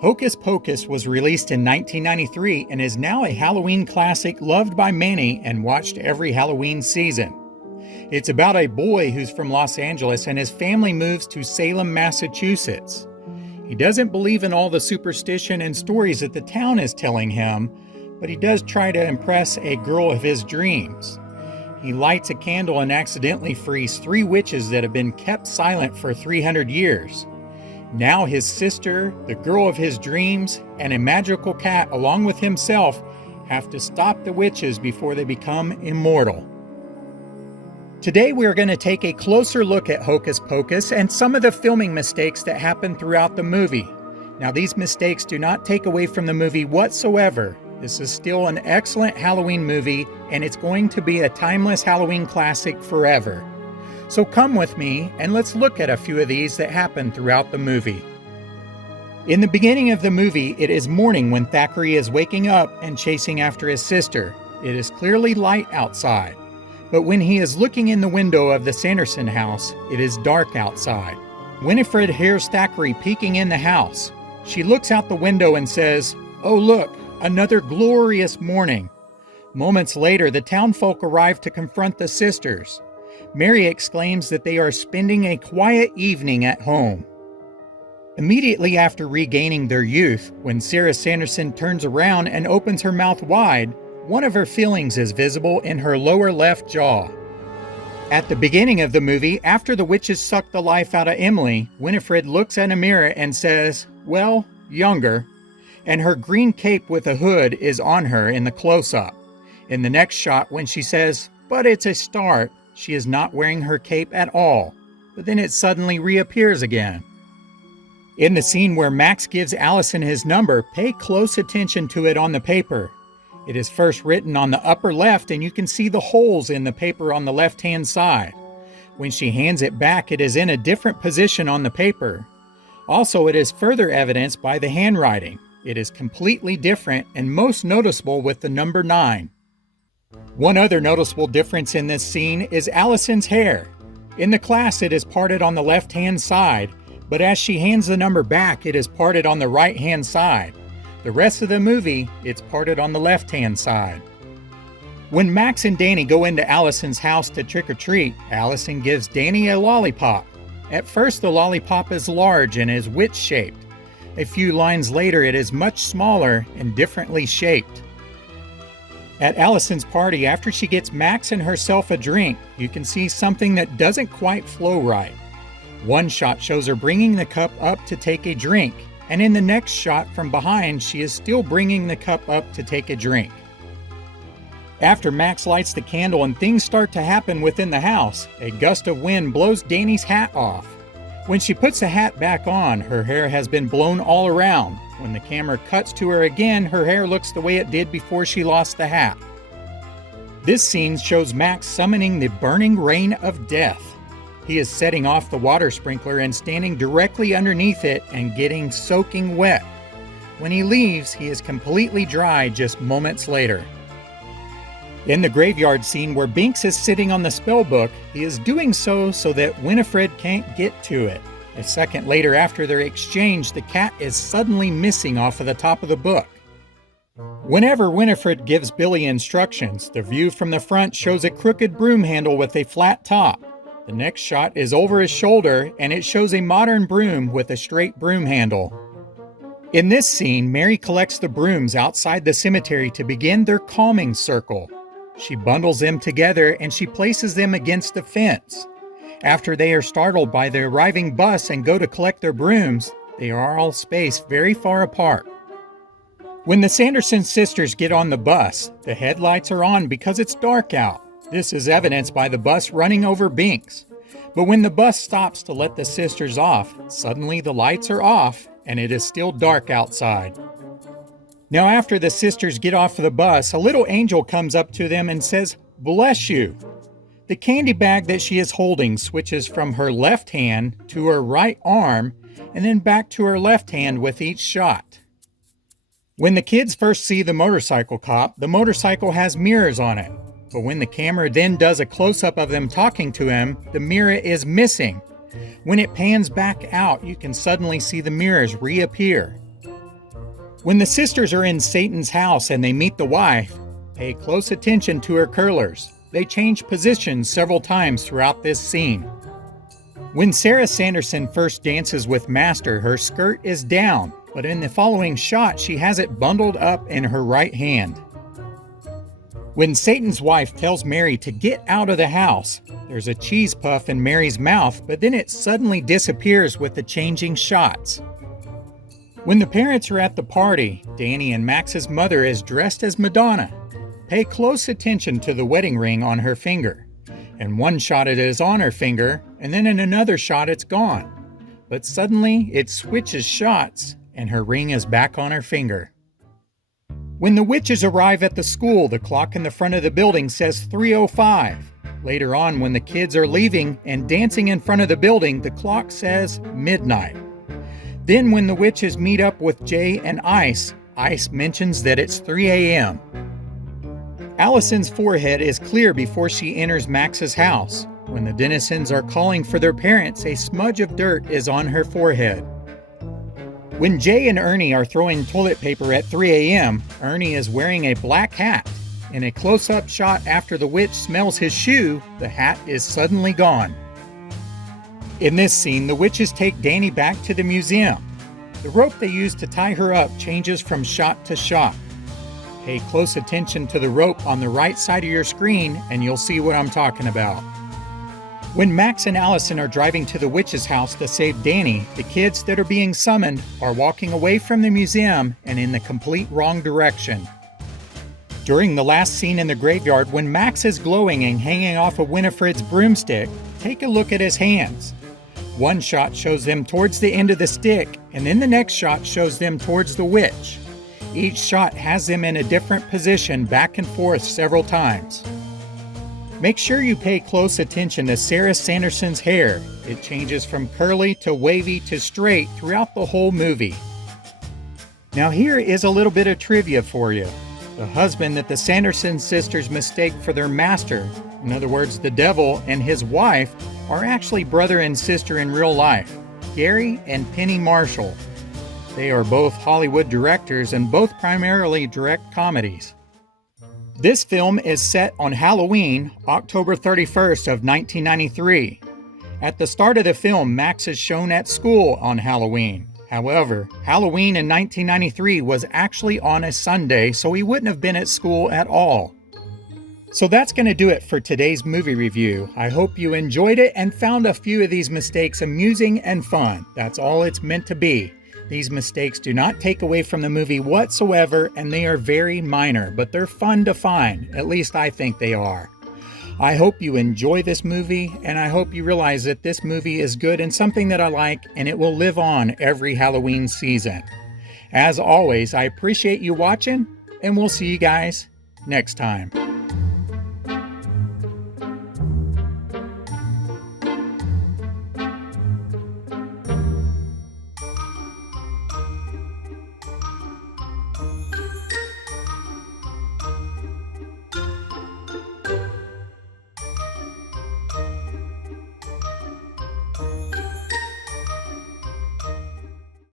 Hocus Pocus was released in 1993 and is now a Halloween classic loved by many and watched every Halloween season. It's about a boy who's from Los Angeles and his family moves to Salem, Massachusetts. He doesn't believe in all the superstition and stories that the town is telling him, but he does try to impress a girl of his dreams. He lights a candle and accidentally frees 3 witches that have been kept silent for 300 years. Now his sister, the girl of his dreams, and a magical cat along with himself have to stop the witches before they become immortal. Today we are going to take a closer look at Hocus Pocus and some of the filming mistakes that happen throughout the movie. Now these mistakes do not take away from the movie whatsoever. This is still an excellent Halloween movie and it's going to be a timeless Halloween classic forever. So come with me and let's look at a few of these that happen throughout the movie. In the beginning of the movie, it is morning when Thackeray is waking up and chasing after his sister. It is clearly light outside. But when he is looking in the window of the Sanderson house, it is dark outside. Winifred hears Thackeray peeking in the house. She looks out the window and says, "Oh look, another glorious morning." Moments later, the townfolk arrive to confront the sisters. Mary exclaims that they are spending a quiet evening at home. Immediately after regaining their youth, when Sarah Sanderson turns around and opens her mouth wide, one of her fillings is visible in her lower left jaw. At the beginning of the movie, after the witches suck the life out of Emily, Winifred looks at a mirror and says, "Well, younger," and her green cape with a hood is on her in the close-up. In the next shot, when she says, "But it's a start," she is not wearing her cape at all, but then it suddenly reappears again. In the scene where Max gives Allison his number, pay close attention to it on the paper. It is first written on the upper left and you can see the holes in the paper on the left-hand side. When she hands it back, it is in a different position on the paper. Also, it is further evidenced by the handwriting. It is completely different and most noticeable with the number 9. One other noticeable difference in this scene is Allison's hair. In the class, it is parted on the left-hand side, but as she hands the number back, it is parted on the right-hand side. The rest of the movie, it's parted on the left-hand side. When Max and Danny go into Allison's house to trick-or-treat, Allison gives Danny a lollipop. At first, the lollipop is large and is witch-shaped. A few lines later, it is much smaller and differently shaped. At Allison's party, after she gets Max and herself a drink, you can see something that doesn't quite flow right. One shot shows her bringing the cup up to take a drink, and in the next shot from behind, she is still bringing the cup up to take a drink. After Max lights the candle and things start to happen within the house, a gust of wind blows Danny's hat off. When she puts the hat back on, her hair has been blown all around. When the camera cuts to her again, her hair looks the way it did before she lost the hat. This scene shows Max summoning the burning rain of death. He is setting off the water sprinkler and standing directly underneath it and getting soaking wet. When he leaves, he is completely dry just moments later. In the graveyard scene where Binks is sitting on the spell book, he is doing so that Winifred can't get to it. A second later after their exchange, the cat is suddenly missing off of the top of the book. Whenever Winifred gives Billy instructions, the view from the front shows a crooked broom handle with a flat top. The next shot is over his shoulder and it shows a modern broom with a straight broom handle. In this scene, Mary collects the brooms outside the cemetery to begin their calming circle. She bundles them together and she places them against the fence. After they are startled by the arriving bus and go to collect their brooms, they are all spaced very far apart. When the Sanderson sisters get on the bus, the headlights are on because it's dark out. This is evidenced by the bus running over Binks. But when the bus stops to let the sisters off, suddenly the lights are off and it is still dark outside. Now after the sisters get off of the bus, a little angel comes up to them and says, "Bless you." The candy bag that she is holding switches from her left hand to her right arm and then back to her left hand with each shot. When the kids first see the motorcycle cop, the motorcycle has mirrors on it. But when the camera then does a close-up of them talking to him, the mirror is missing. When it pans back out, you can suddenly see the mirrors reappear. When the sisters are in Satan's house and they meet the wife, pay close attention to her curlers. They change positions several times throughout this scene. When Sarah Sanderson first dances with Master, her skirt is down, but in the following shot, she has it bundled up in her right hand. When Satan's wife tells Mary to get out of the house, there's a cheese puff in Mary's mouth, but then it suddenly disappears with the changing shots. When the parents are at the party, Danny and Max's mother is dressed as Madonna. Pay close attention to the wedding ring on her finger. In one shot it is on her finger, and then in another shot it's gone. But suddenly it switches shots, and her ring is back on her finger. When the witches arrive at the school, the clock in the front of the building says 3:05. Later on, when the kids are leaving and dancing in front of the building, the clock says midnight. Then when the witches meet up with Jay and Ice, Ice mentions that it's 3 a.m. Allison's forehead is clear before she enters Max's house. When the denizens are calling for their parents, a smudge of dirt is on her forehead. When Jay and Ernie are throwing toilet paper at 3 a.m., Ernie is wearing a black hat. In a close-up shot after the witch smells his shoe, the hat is suddenly gone. In this scene, the witches take Danny back to the museum. The rope they use to tie her up changes from shot to shot. Pay close attention to the rope on the right side of your screen and you'll see what I'm talking about. When Max and Allison are driving to the witch's house to save Danny, the kids that are being summoned are walking away from the museum and in the complete wrong direction. During the last scene in the graveyard, when Max is glowing and hanging off of Winifred's broomstick, take a look at his hands. One shot shows them towards the end of the stick, and then the next shot shows them towards the witch. Each shot has them in a different position back and forth several times. Make sure you pay close attention to Sarah Sanderson's hair. It changes from curly to wavy to straight throughout the whole movie. Now here is a little bit of trivia for you. The husband that the Sanderson sisters mistake for their master, in other words, the devil, and his wife, are actually brother and sister in real life, Gary and Penny Marshall. They are both Hollywood directors and both primarily direct comedies. This film is set on Halloween, October 31st of 1993. At the start of the film, Max is shown at school on Halloween. However, Halloween in 1993 was actually on a Sunday, so he wouldn't have been at school at all. So that's going to do it for today's movie review. I hope you enjoyed it and found a few of these mistakes amusing and fun. That's all it's meant to be. These mistakes do not take away from the movie whatsoever, and they are very minor, but they're fun to find. At least I think they are. I hope you enjoy this movie, and I hope you realize that this movie is good and something that I like, and it will live on every Halloween season. As always, I appreciate you watching, and we'll see you guys next time.